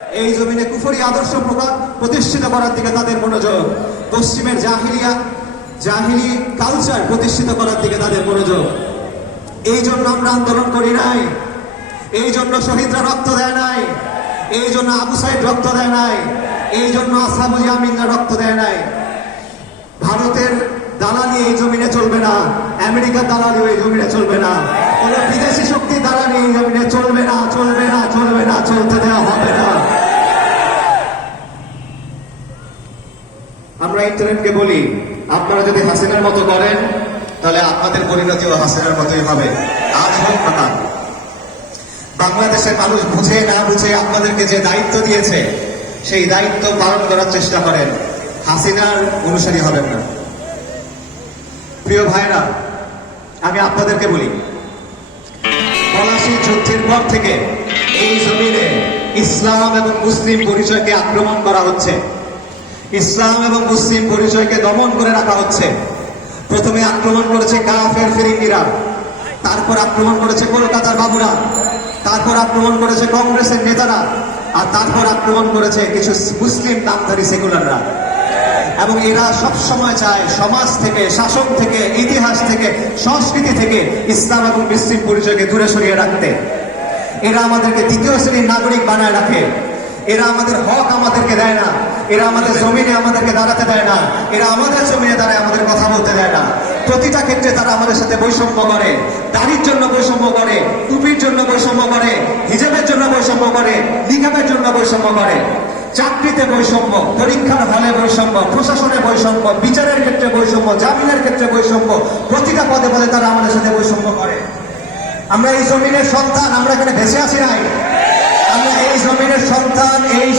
এই জমিনে কুফরি আদর্শ প্রতিষ্ঠিত করার দিকে তাদের মনোযোগ, পশ্চিমের জাহিলি কালচার প্রতিষ্ঠিত করার দিকে তাদের মনোযোগ। এই জন্য আমরা আন্দোলন করি নাই, এই জন্য শহীদরা রক্ত দেয় নাই, এই জন্য আবু সাইদ রক্ত দেয় নাই, এই জন্য আসহাবুল ইয়ামিনরা রক্ত দেয় নাই। ভারতের দালালি এই জমিনে চলবে না, আমেরিকার দালালি এই জমিনে চলবে না, কোন বিদেশি শক্তির দালালি এই জমিনে চলবে না, চলবে না, চলবে না, চলতে দেওয়া হবে না। আমরা ইন্টারনেটকে বলি, আপনারা যদি হাসিনার মতো করেন তাহলে আপনাদের পরিণতিও হাসিনার মতোই হবে। আজ হোক না, বাংলাদেশের মানুষ বুঝে না বুঝে আপনাদেরকে যে দায়িত্ব দিয়েছে সেই দায়িত্ব পালন করার চেষ্টা করেন, হাসিনার অনুসারী হবেন না। প্রিয় ভাইরা, আমি আপনাদেরকে বলি, পলাশী যুদ্ধের পর থেকে এই জমিনে ইসলাম এবং মুসলিম পরিচয়কে আক্রমণ করা হচ্ছে, ইসলাম এবং মুসলিম পরিচয়কে দমন করে রাখা হচ্ছে। প্রথমে আক্রমণ করেছে কাফের ফিরিঙ্গিরা, তারপর আক্রমণ করেছে কলকাতার বাবুরা, তারপর আক্রমণ করেছে কংগ্রেসের নেতারা, আর তারপর আক্রমণ করেছে কিছু মুসলিম নামধারী সেকুলাররা। এবং এরা সব সময় চায় সমাজ থেকে, শাসন থেকে, ইতিহাস থেকে, সংস্কৃতি থেকে ইসলাম এবং মুসলিম পরিচয়কে দূরে সরিয়ে রাখতে। এরা আমাদেরকে দ্বিতীয় শ্রেণীর নাগরিক বানায় রাখে, এরা আমাদের হক আমাদেরকে দেয় না, এরা আমাদের জমিনে আমাদেরকে দাঁড়াতে দেয় না, এরা আমাদের জমিনে দাঁড়ায় আমাদের কথা বলতে দেয় না। প্রতিটা ক্ষেত্রে তারা আমাদের সাথে বৈষম্য করে, দাড়ির জন্য বৈষম্য করে, টুপির জন্য বৈষম্য করে, হিজাবের জন্য বৈষম্য করে, নিকাবের জন্য বৈষম্য করে। চাকরিতে বৈষম্য, পরীক্ষার হলে বৈষম্য, প্রশাসনে বৈষম্য, বিচারের ক্ষেত্রে বৈষম্য, জামিনের ক্ষেত্রে বৈষম্য, প্রতিটা পদে পদে তারা আমাদের সাথে বৈষম্য করে। আমরা এই জমিনের সন্তান, আমরা এখানে ভেসে আছি নাই, আমরা এই জমিনের সন্তান, এই